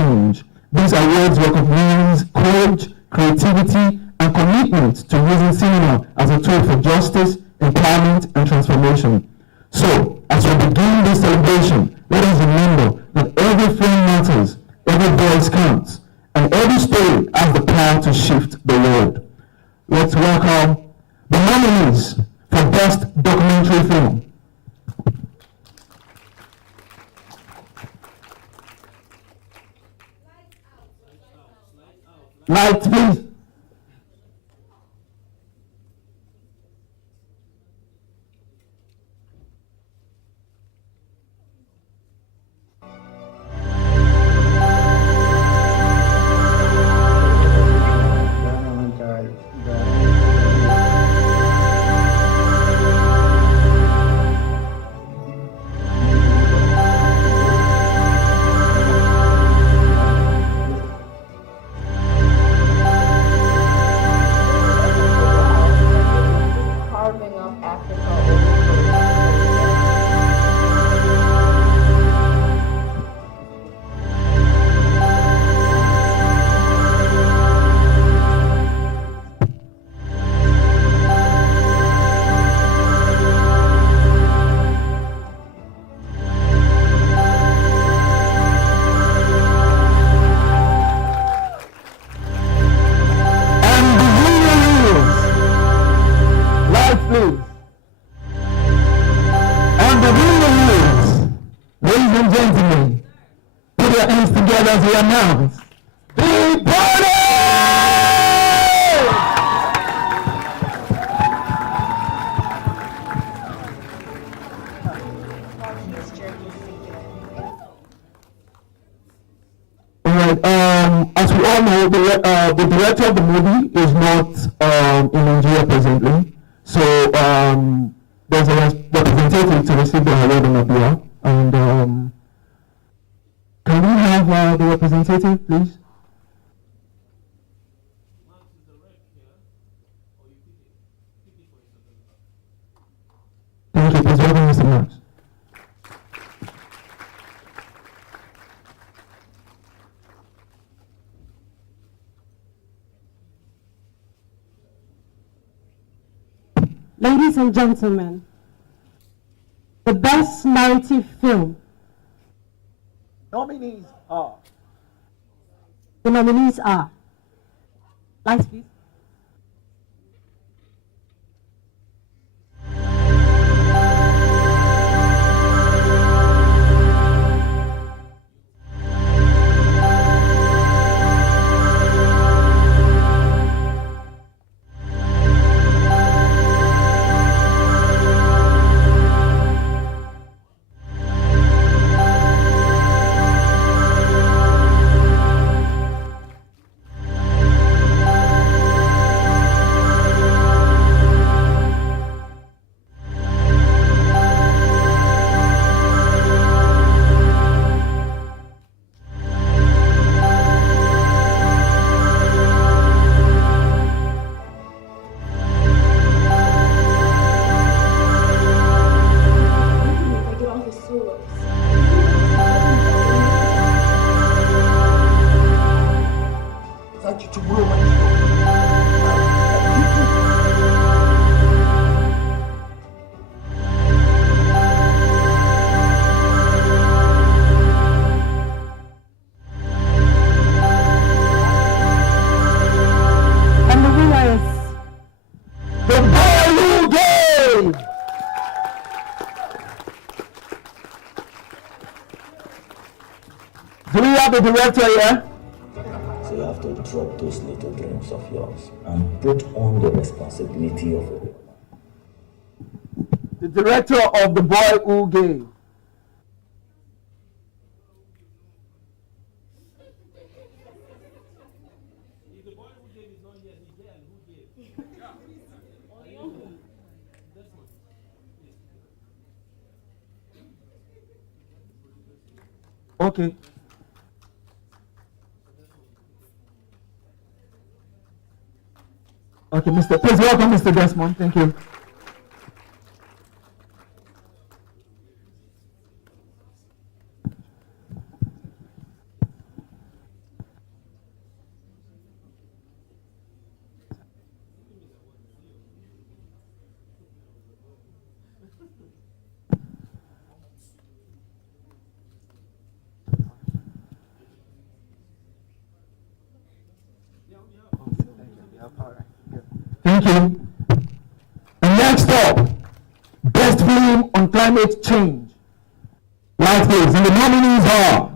change. These awards recognize courage, creativity, and commitment to using cinema as a tool for justice, empowerment, and transformation. So, as we begin this celebration, let us remember that every film matters, every voice counts, and every story has the power to shift the world. Let's welcome the nominees for Best Documentary Film. Lights, please. As we announce, Big Party! Alright, as we all know, the director of the movie is not in Nigeria presently, so there's a representative to receive the award in Abia, and can we have the representative, please? Thank you. Please welcome Mr. Marks. Ladies and gentlemen, the best narrative film. Nominees are. The nominees are. Lights, please. Do we have the director here? So you have to drop those little dreams of yours and put on the responsibility of it. The director of The Boy Who Gave. Okay. Okay, please welcome Mr. Desmond. Thank you. Thank you. And next up, best film on climate change. Light please, and the nominees are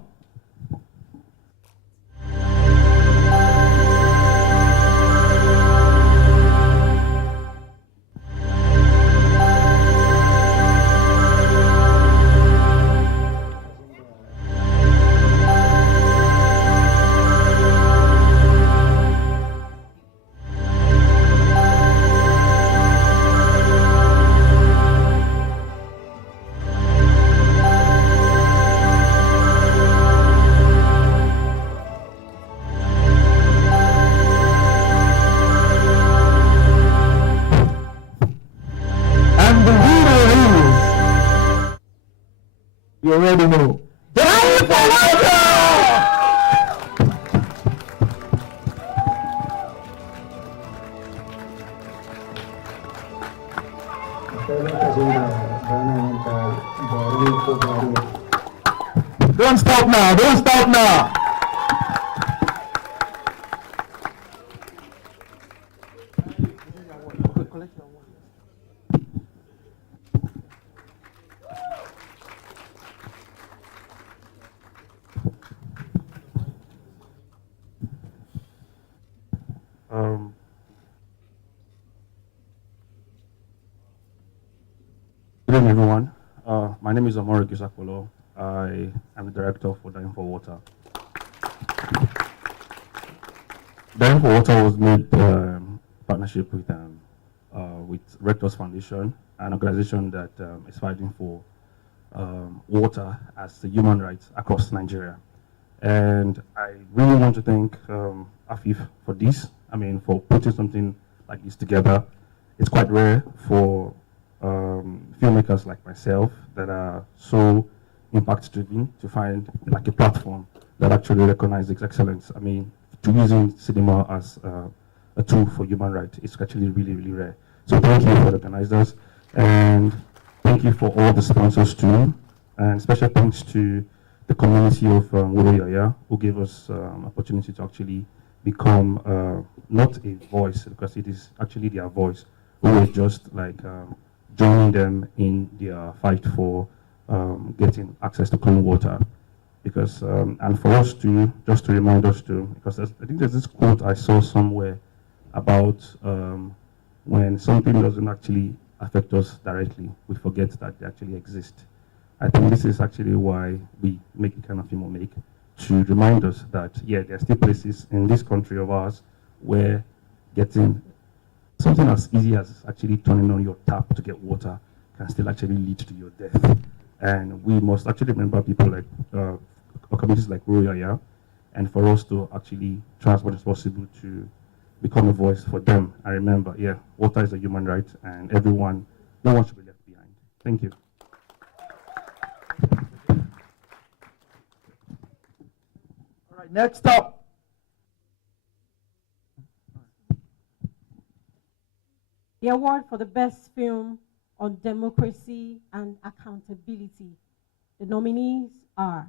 and the winner is, you already know, Dying for Water! Don't stop now, don't stop now. Good evening, everyone. My name is Amore Gisakolo. I am the director for Dying for Water. Dying for Water was made partnership with Rectors Foundation, an organization that is fighting for water as a human right across Nigeria. And I really want to thank Afif for this. I mean, for putting something like this together. It's quite rare for filmmakers like myself that are so impact driven to find like a platform that actually recognizes excellence. I mean, to using cinema as a tool for human rights is actually really, really rare. So thank you for the organizers, and thank you for all the sponsors too, and special thanks to the community of Wuro who gave us opportunity to actually become not a voice, because it is actually their voice. We were just like joining them in their fight for getting access to clean water. Because, and for us to, just to remind us to, because I think there's this quote I saw somewhere about when something doesn't actually affect us directly, we forget that they actually exist. I think this is actually why we make the kind of film we make, to remind us that, yeah, there are still places in this country of ours where getting something as easy as actually turning on your tap to get water can still actually lead to your death. And we must actually remember people like, or communities like Royal, and for us to actually try as much as possible to become a voice for them. And remember, yeah, water is a human right, and everyone, no one should be left behind. Thank you. All right, next up. The award for the best film on democracy and accountability. The nominees are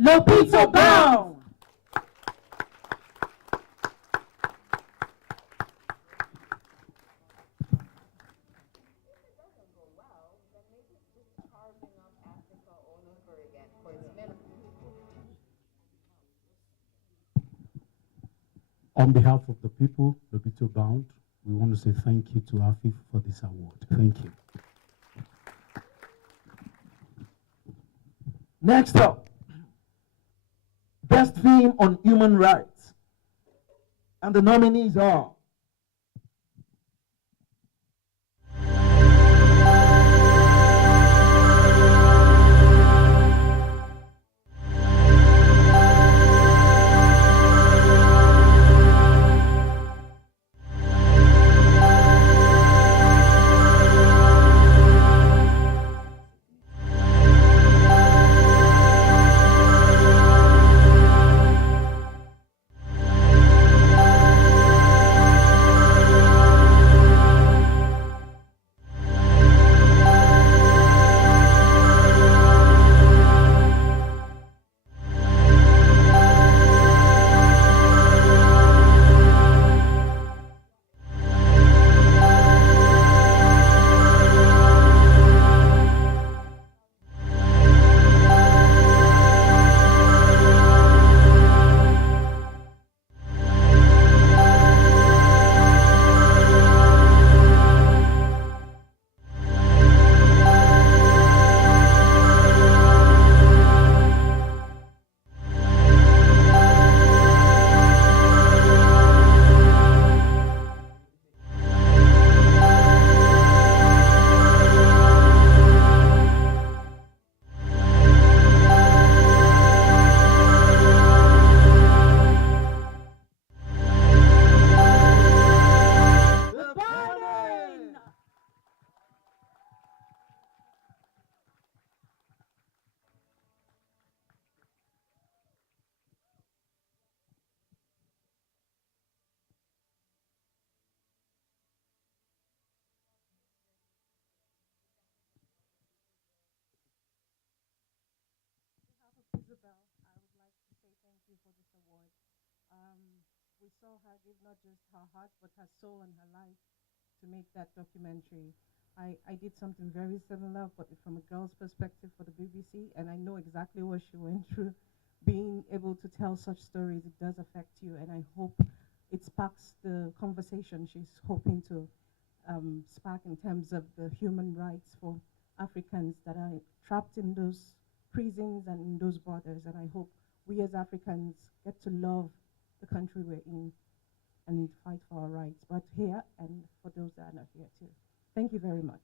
Lopito Bound. On behalf of the people, Lopito Bound, we want to say thank you to Afif for this award. Thank you. Next up, best film on human rights. And the nominees are Isabel, I would like to say thank you for this award. We saw her give not just her heart, but her soul and her life to make that documentary. I did something very similar, but from a girl's perspective for the BBC, and I know exactly what she went through. Being able to tell such stories, it does affect you, and I hope it sparks the conversation she's hoping to spark in terms of the human rights for Africans that are trapped in those prisons and in those borders. And I hope we as Africans get to love the country we're in and fight for our rights, but here and for those that are not here too. Thank you very much.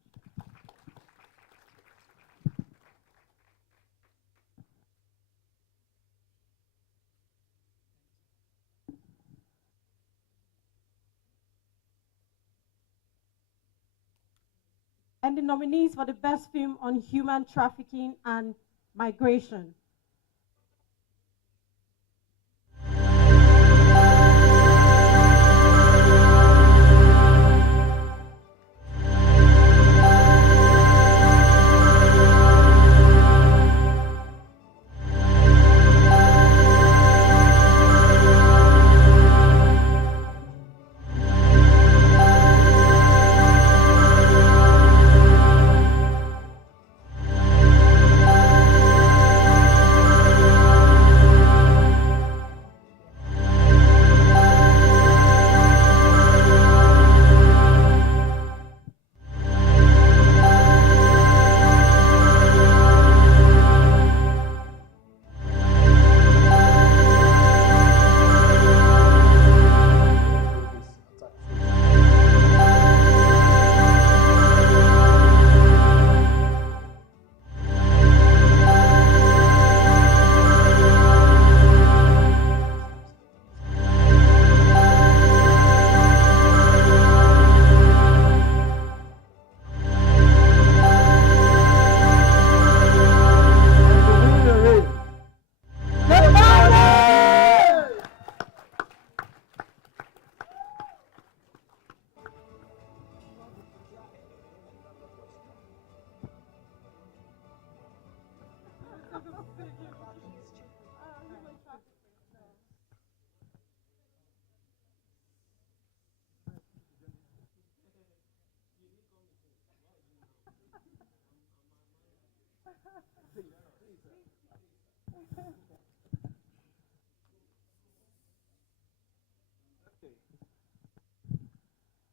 And the nominees for the best film on human trafficking and migration.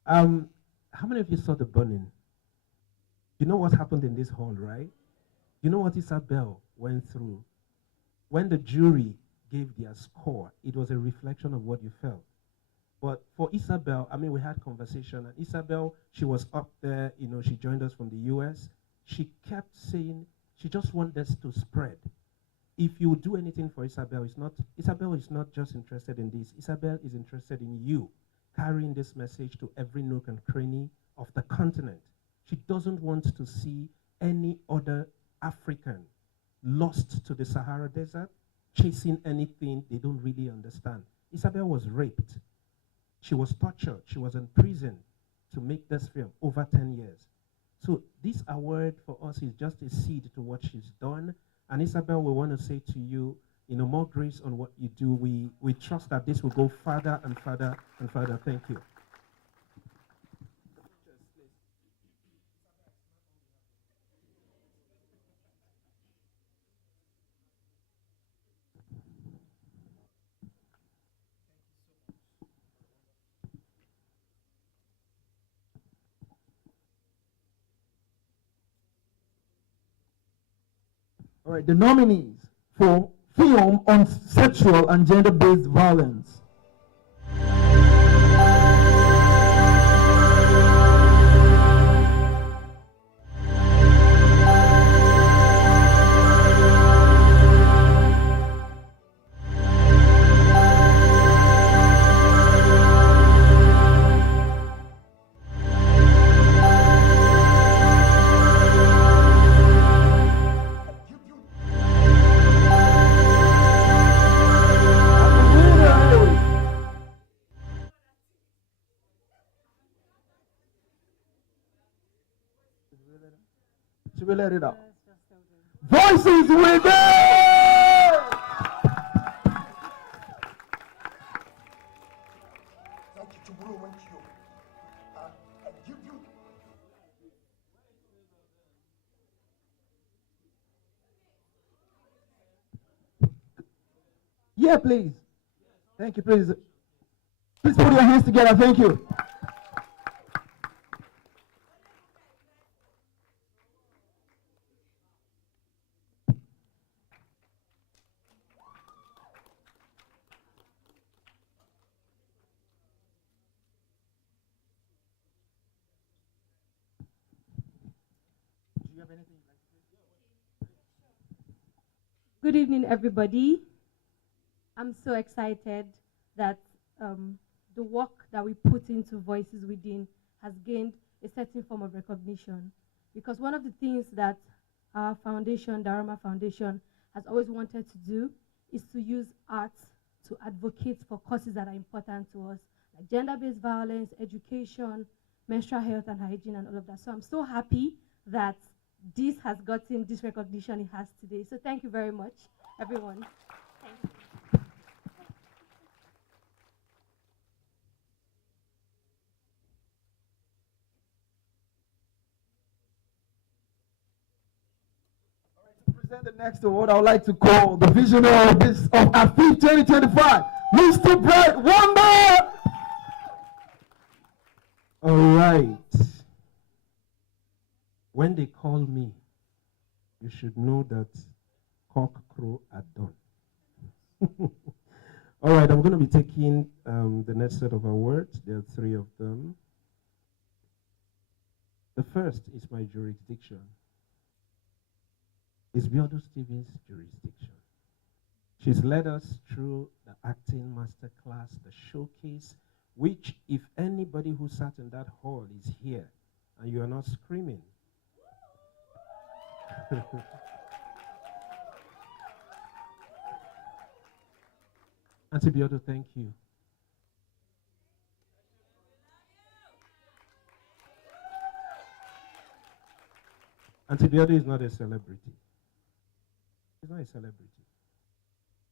How many of you saw the burning? You know what happened in this hall, right? You know what Isabel went through? When the jury gave their score, it was a reflection of what you felt. But for Isabel, I mean, we had conversation, and Isabel, she was up there, you know, she joined us from the US. She kept saying she just wants us to spread. If you do anything for Isabel, Isabel is not just interested in this. Isabel is interested in you carrying this message to every nook and cranny of the continent. She doesn't want to see any other African lost to the Sahara Desert, chasing anything they don't really understand. Isabel was raped. She was tortured. She was in prison to make this film over 10 years. So this award for us is just a seed to what she's done. And Isabel, we want to say to you, you know, more grace on what you do. We trust that this will go further and further and further. Thank you. All right, the nominees for film on sexual and gender-based violence. Should we let it out? Voices Within! Yeah, please. Thank you, please. Please put your hands together. Thank you. Good evening, everybody. I'm so excited that the work that we put into Voices Within has gained a certain form of recognition. Because one of the things that our foundation, Dharma Foundation, has always wanted to do is to use art to advocate for causes that are important to us, like gender-based violence, education, menstrual health and hygiene, and all of that. So I'm so happy that this has gotten this recognition it has today. So thank you very much, everyone. Thank you. To present the next award, I would like to call the visionary of AFIP 2025, Mr. Brett Wonder. All right. When they call me, you should know that cock crow at dawn. All right, I'm going to be taking the next set of awards. There are 3 of them. The first is my jurisdiction. It's Biodo Stevens' jurisdiction. She's led us through the acting masterclass, the showcase, which if anybody who sat in that hall is here and you are not screaming, Auntie Biodo, thank you. Auntie Biodo is not a celebrity. She's not a celebrity.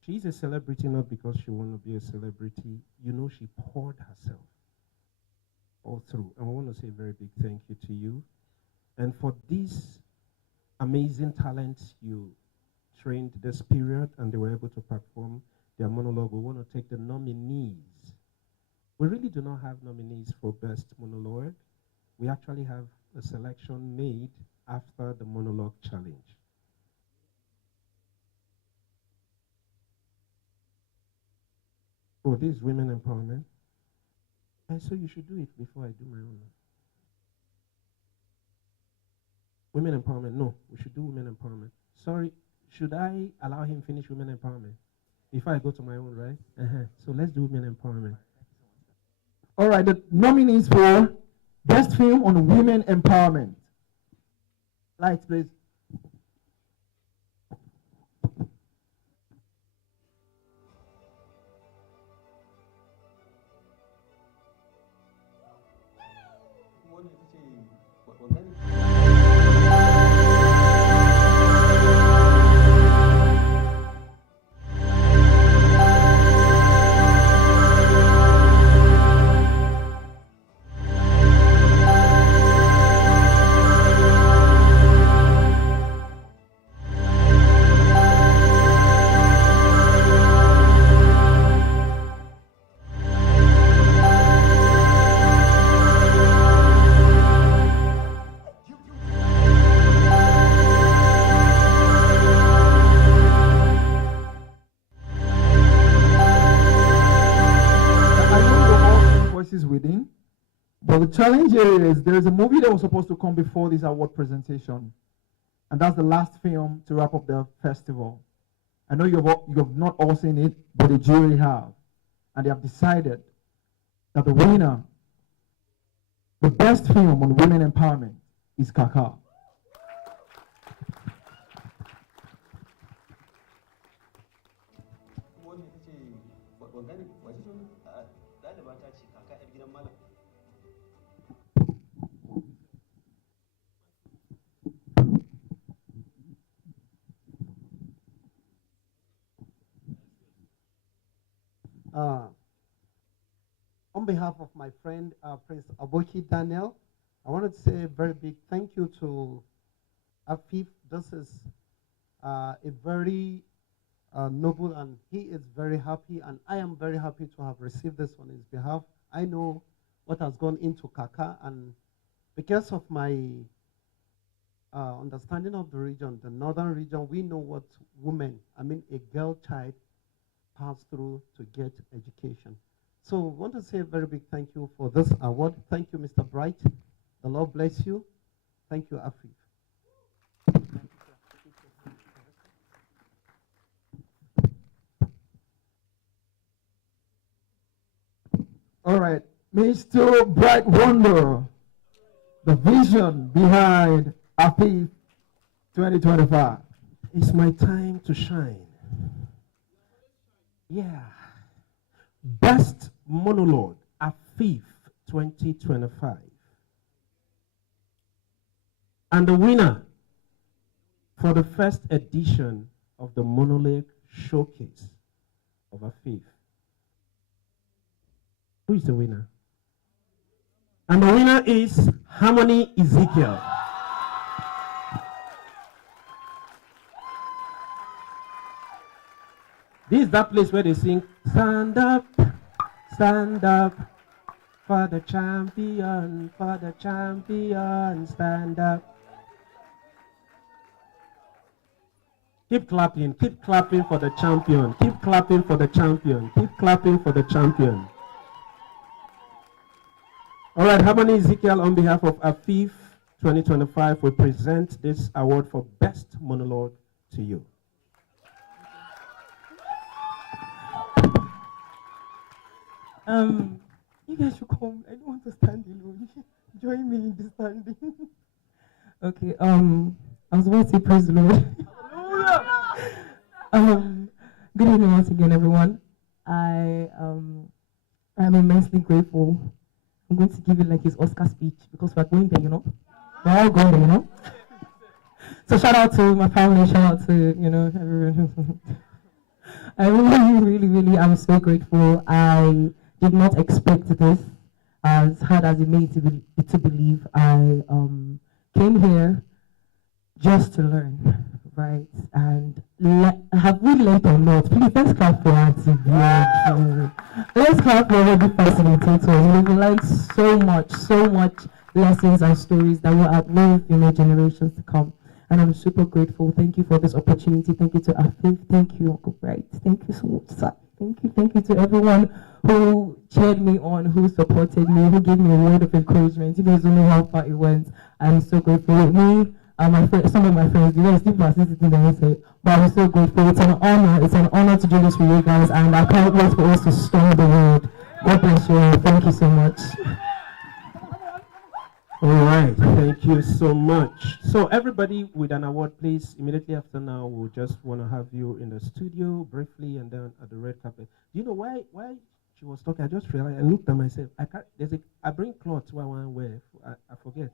She's a celebrity not because she wants to be a celebrity. You know, she poured herself all through. And I want to say a very big thank you to you. And for these amazing talents you trained this period and they were able to perform their monologue, we want to take the nominees. We really do not have nominees for Best Monologue. We actually have a selection made after the monologue challenge. Oh, this is women empowerment. So you should do it before I do my own. Women empowerment. No, we should do women empowerment. Sorry, should I allow him finish women empowerment before I go to my own, right? So let's do women empowerment. All right, the nominees for Best Film on Women Empowerment. Lights, please. Within, but the challenge here is there is a movie that was supposed to come before this award presentation, and that's the last film to wrap up the festival. I know you have not all seen it, but the jury have, and they have decided that the winner, the best film on women empowerment, is Kaka. On behalf of my friend, Prince Aboki Daniel, I wanted to say a very big thank you to Afif. This is a very noble, and he is very happy, and I am very happy to have received this on his behalf. I know what has gone into Kaka, and because of my understanding of the region, the northern region, we know what women, I mean a girl child, pass through to get education. So I want to say a very big thank you for this award. Thank you, Mr. Bright. The Lord bless you. Thank you, Afif. All right, Mr. Bright Wonder, the vision behind Afif 2025. It's my time to shine. Yeah. Best Monologue, Afif 2025. And the winner for the first edition of the Monologue Showcase of Afif. Who is the winner? And the winner is Harmony Ezekiel. This is that place where they sing, stand up, for the champion, stand up. Keep clapping for the champion, keep clapping for the champion, keep clapping for the champion. All right, Harmony Ezekiel, on behalf of Afif 2025, will present this award for Best Monologue to you. You guys should come. I don't want to stand alone. Join me in the standing. Okay, I was about to say praise the Lord. Good evening once again, everyone. I am immensely grateful. I'm going to give it like his Oscar speech because we're going there, you know. We're all going there, you know. So shout out to my family, shout out to, you know, everyone. I really am so grateful. I did not expect this, as hard as it made to believe. I came here just to learn, right? And have we learned or not? Please, let's clap for Auntie. Let's clap for every facilitator. We've learned so much lessons and stories that will outlive, you know, generations to come. And I'm super grateful. Thank you for this opportunity. Thank you to Afif. Thank you, Uncle Bright. Thank you so much, sir. Thank you to everyone who cheered me on, who supported me, who gave me a word of encouragement. You guys don't know how far it went. I'm so grateful. With me and my friend, some of my friends, you guys people are sitting there and say, but I'm so grateful. It's an honor to do this for you guys, and I can't wait for us to storm the world. God bless you all. Thank you so much. All right, thank you so much. So everybody with an award, please, immediately after now, we'll just want to have you in the studio briefly and then at the red carpet. Do you know why she was talking? I just realized, I looked at myself. I bring clothes I want to wear. I forget.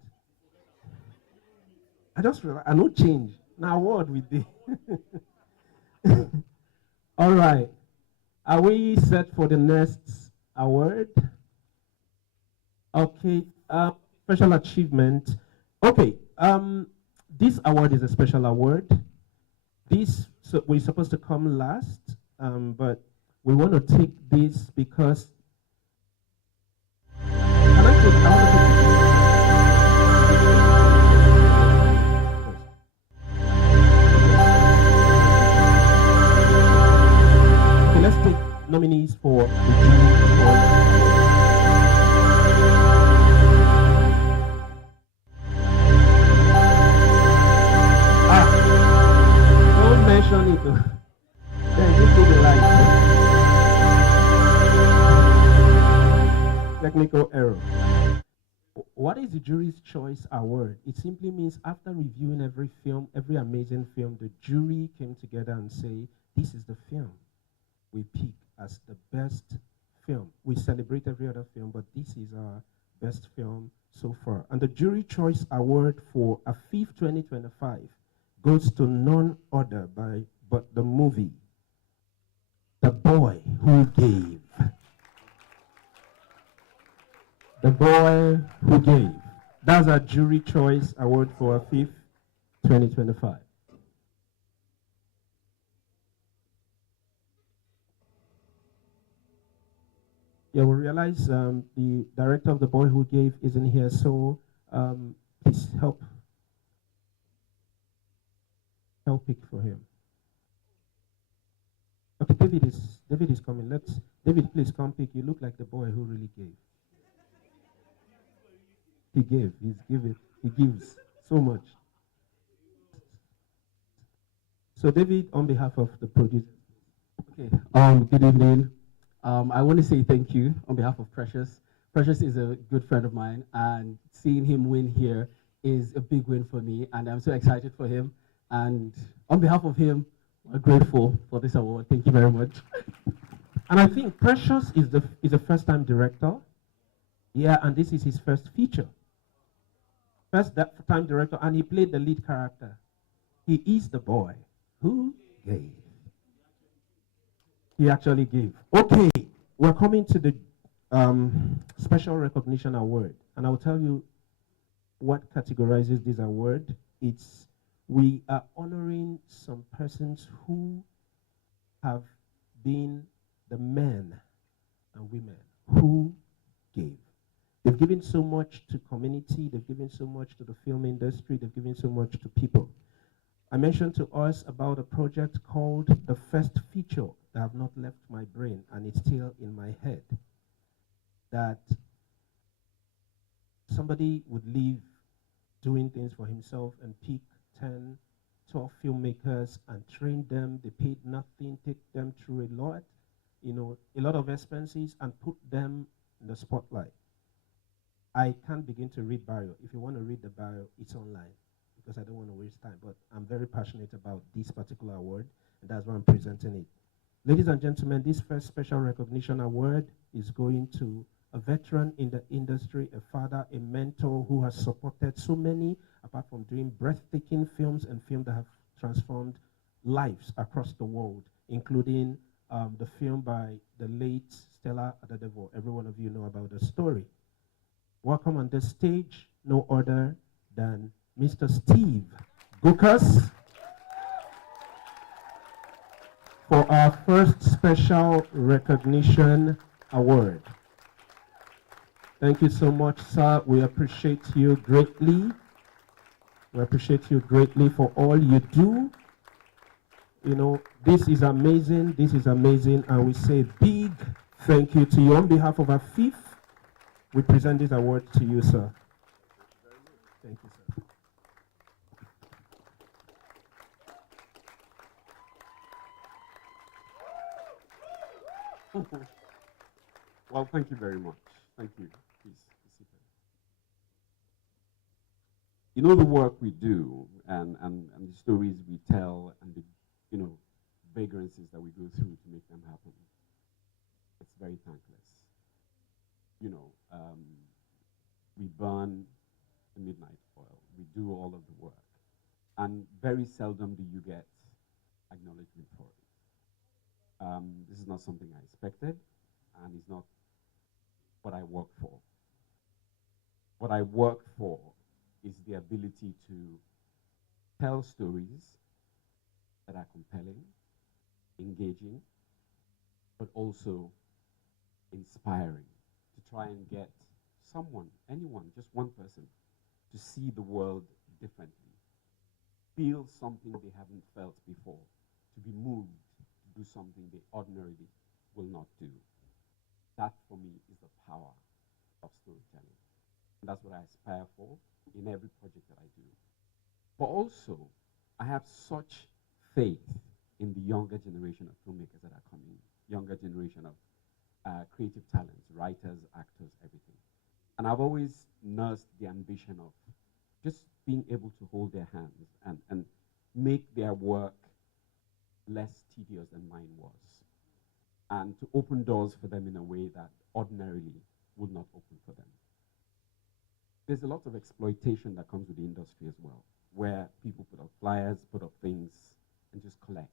I just realized, I no change. Now award with the. All right. Are we set for the next award? Okay. Special achievement. Okay, this award is a special award. We're supposed to come last, but we want to take this because. Okay, let's take nominees for the Jury Choice. Mention it. Then give me the light. Technical error. What is the Jury's Choice Award? It simply means after reviewing every film, every amazing film, the jury came together and say, this is the film we pick as the best film. We celebrate every other film, but this is our best film so far. And the Jury Choice Award for AFIF 2025 goes to none other but the movie, The Boy Who Gave. The Boy Who Gave. That's our Jury Choice Award for AFIF 2025. Yeah, we realize the director of The Boy Who Gave isn't here, so please help pick for him. Okay, David is coming. David, please come pick. You look like the boy who really gave. He gives so much. So David, on behalf of the producer. Okay, good evening. I want to say thank you on behalf of Precious. Precious is a good friend of mine, and seeing him win here is a big win for me, and I'm so excited for him. And on behalf of him, we're grateful for this award. Thank you very much. And I think Precious is a first-time director. Yeah, and this is his first feature. First-time director, and he played the lead character. He is the boy who gave. He actually gave. Okay, we're coming to the Special Recognition Award. And I'll tell you what categorizes this award. We are honoring some persons who have been the men and women who gave. They've given so much to community, they've given so much to the film industry, they've given so much to people. I mentioned to us about a project called The First Feature that have not left my brain, and it's still in my head. That somebody would leave doing things for himself and pick 10, 12 filmmakers and train them. They paid nothing, take them through a lot of expenses, and put them in the spotlight. I can't begin to read bio. If you want to read the bio, it's online, because I don't want to waste time, but I'm very passionate about this particular award, and that's why I'm presenting it. Ladies and gentlemen, this first Special Recognition Award is going to a veteran in the industry, a father, a mentor who has supported so many, apart from doing breathtaking films and films that have transformed lives across the world, including the film by the late Stella Adadevoh. Every one of you know about the story. Welcome on the stage, no other than Mr. Steve Gukas for our first Special Recognition Award. Thank you so much, sir. We appreciate you greatly. We appreciate you greatly for all you do. You know, this is amazing, and we say big thank you to you. On behalf of Afif, we present this award to you, sir. Thank you, sir. Well, thank you very much. Thank you. Please, be seated. You know, the work we do and the stories we tell and the, you know, vagrancies that we go through to make them happen, it's very thankless. You know, we burn the midnight oil. We do all of the work. And very seldom do you get acknowledgement for it. This is not something I expected, and it's not what I work for. What I work for is the ability to tell stories that are compelling, engaging, but also inspiring, to try and get someone, anyone, just one person, to see the world differently, feel something they haven't felt before, to be moved to do something they ordinarily will not do. That, for me, is the power of storytelling. And that's what I aspire for in every project that I do. But also, I have such faith in the younger generation of filmmakers that are coming, younger generation of creative talents, writers, actors, everything. And I've always nursed the ambition of just being able to hold their hands and make their work less tedious than mine was, and to open doors for them in a way that ordinarily would not open for them. There's a lot of exploitation that comes with the industry as well, where people put up flyers, put up things, and just collect.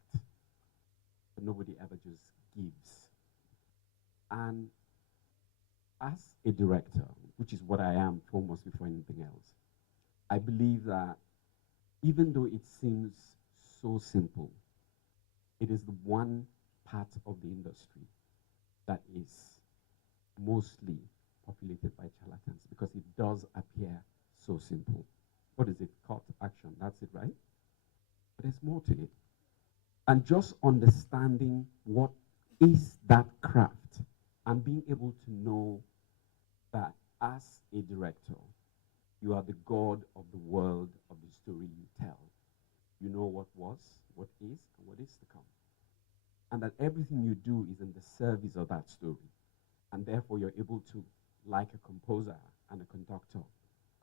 But nobody ever just gives. And as a director, which is what I am foremost before anything else, I believe that even though it seems so simple, it is the one part of the industry that is mostly populated by charlatans, because it does appear so simple. What is it? Call to action. That's it, right? But there's more to it. And just understanding what is that craft and being able to know that as a director, you are the god of the world of the story you tell. You know what was, what is, and what is to come. And that everything you do is in the service of that story. And therefore, you're able to, like a composer and a conductor,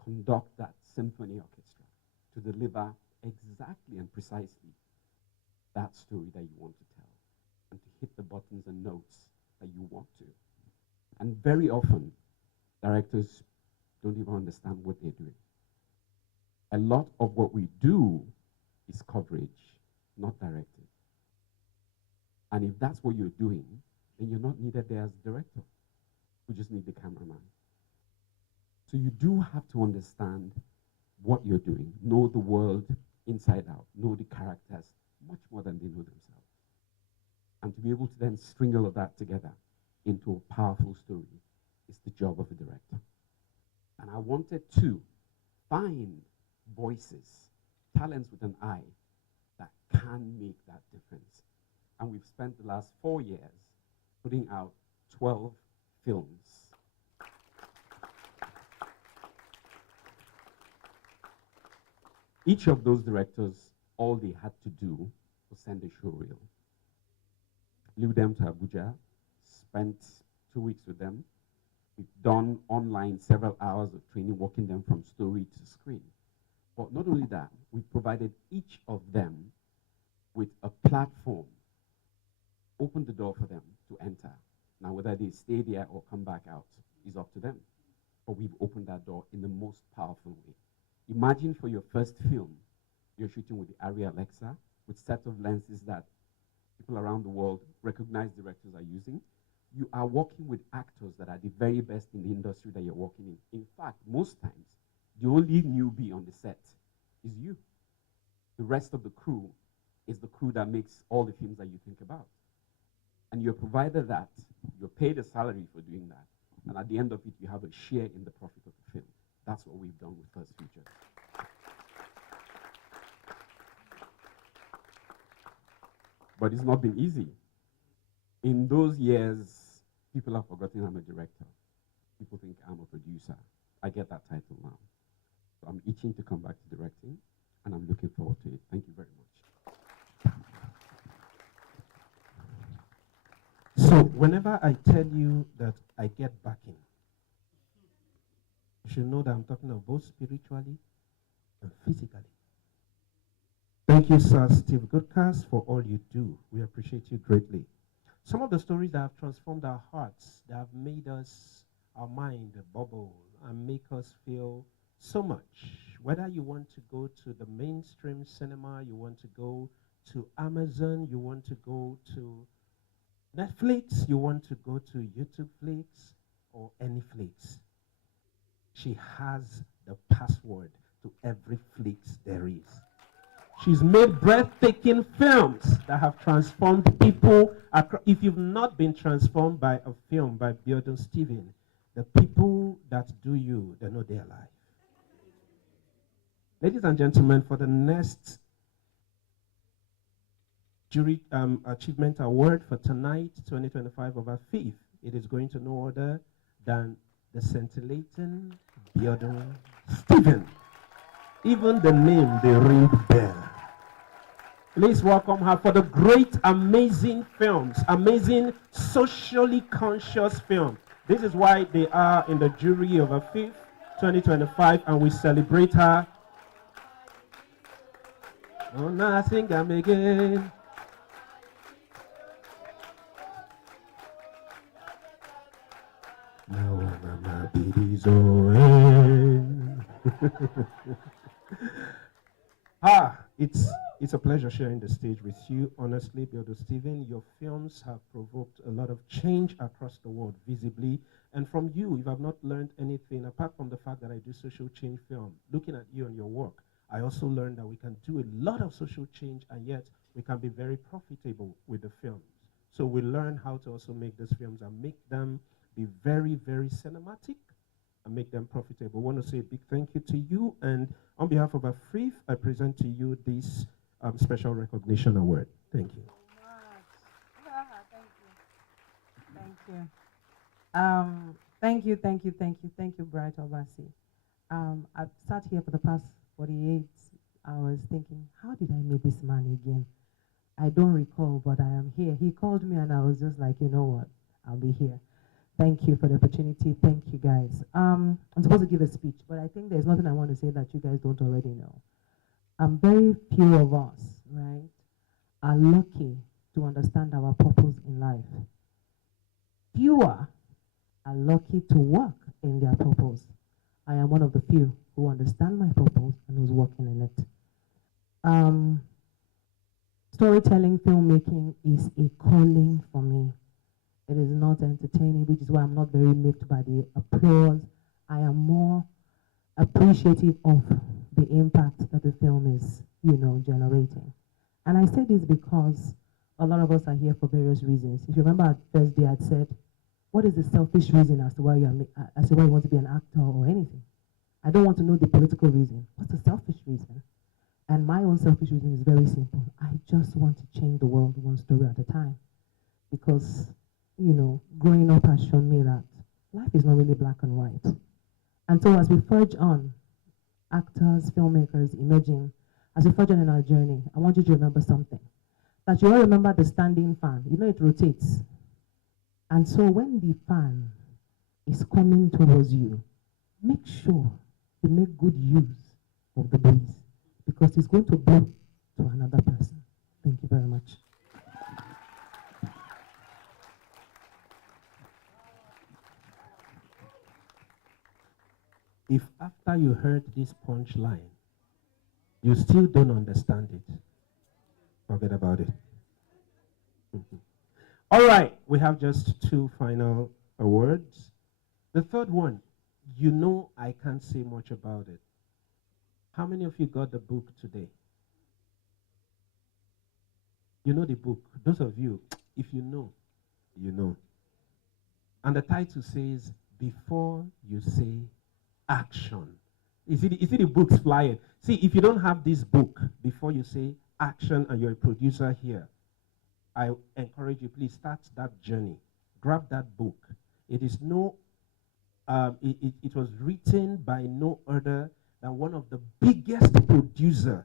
conduct that symphony orchestra to deliver exactly and precisely that story that you want to tell, and to hit the buttons and notes that you want to. And very often, directors don't even understand what they're doing. A lot of what we do is coverage, not directing. And if that's what you're doing, then you're not needed there as director. We just need the cameraman. So you do have to understand what you're doing, know the world inside out, know the characters much more than they know themselves. And to be able to then string all of that together into a powerful story is the job of a director. And I wanted to find voices, talents with an eye that can make that difference. And we've spent the last 4 years putting out 12 films. Each of those directors, all they had to do was send a show reel. Flew them to Abuja, spent 2 weeks with them. We've done online several hours of training, walking them from story to screen. But not only that, we provided each of them with a platform, opened the door for them to enter. Now, whether they stay there or come back out is up to them. But we've opened that door in the most powerful way. Imagine for your first film, you're shooting with the Arri Alexa, with set of lenses that people around the world recognize directors are using. You are working with actors that are the very best in the industry that you're working in. In fact, most times, the only newbie on the set is you. The rest of the crew is the crew that makes all the films that you think about. And you're provided that, you're paid a salary for doing that, and at the end of it, you have a share in the profit of the film. That's what we've done with First Feature. but it's not been easy. In those years, people have forgotten I'm a director. People think I'm a producer. I get that title now. So I'm itching to come back to directing, and I'm looking forward to it. Thank you very much. So whenever I tell you that I get backing, you should know that I'm talking of both spiritually and physically. Thank you, Sir Steve Goodcast, for all you do. We appreciate you greatly. Some of the stories that have transformed our hearts, that have made us, our mind bubble and make us feel so much. Whether you want to go to the mainstream cinema, you want to go to Amazon, you want to go to Netflix, you want to go to YouTube Flix or any Flix. She has the password to every Flix there is. She's made breathtaking films that have transformed people. If you've not been transformed by a film by Biodun Stephen, the people that do you, they know they're alive. Ladies and gentlemen, for the next Jury Achievement Award for tonight, 2025 of our fifth, it is going to no other than the scintillating Biodun Stephen. Even the name, they ring bell. Please welcome her for the great, amazing films, amazing socially conscious film. This is why they are in the jury of a fifth, 2025, and we celebrate her. Oh, nothing I'm again. No, Mama, baby's it's a pleasure sharing the stage with you. Honestly, Biodun Stephen, your films have provoked a lot of change across the world visibly. And from you, if I've not learned anything, apart from the fact that I do social change film, looking at you and your work, I also learned that we can do a lot of social change and yet we can be very profitable with the films. So we learn how to also make these films and make them be very, very cinematic and make them profitable. I want to say a big thank you to you, and on behalf of AFRIF, I present to you this special recognition award. Thank you. Thank you. Thank you, Bright Obasi. I've sat here for the past 48 hours thinking, how did I meet this man again? I don't recall, but I am here. He called me and I was just like, you know what, I'll be here. Thank you for the opportunity. Thank you, guys. I'm supposed to give a speech, but I think there's nothing I want to say that you guys don't already know. Very few of us, right, are lucky to understand our purpose in life. Fewer are lucky to work in their purpose. I am one of the few who understand my purpose and who's working in it. Storytelling, filmmaking is a calling for me. It is not entertaining, which is why I'm not very moved by the applause. I am more appreciative of the impact that the film is, generating. And I say this because a lot of us are here for various reasons. If you remember at first day, I'd said, what is the selfish reason as to why you want to be an actor or anything? I don't want to know the political reason. What's the selfish reason? And my own selfish reason is very simple. I just want to change the world one story at a time. Because growing up has shown me that life is not really black and white. And so as we forge on, actors, filmmakers emerging, as we forge on in our journey, I want you to remember something. That you all remember the standing fan. It rotates. And so when the fan is coming towards you, make sure you make good use of the breeze, because it's going to blow to another person. Thank you very much. If after you heard this punchline, you still don't understand it, forget about it. All right, we have just 2 final awards. The third one, I can't say much about it. How many of you got the book today? You know the book. Those of you, if you know, you know. And the title says, Before You Say Action. You see the books flying. See, if you don't have this book, Before You Say Action, and you're a producer here, I encourage you, please start that journey. Grab that book. It is no, it was written by no other than one of the biggest producers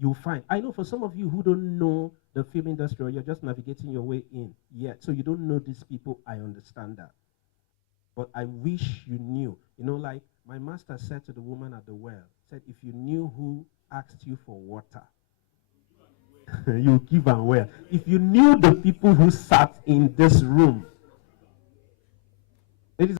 you'll find. I know for some of you who don't know the film industry, or you're just navigating your way in yet, so you don't know these people, I understand that. But I wish you knew. You know, like my master said to the woman at the well, said, if you knew who asked you for water, you give and well. If you knew the people who sat in this room, it is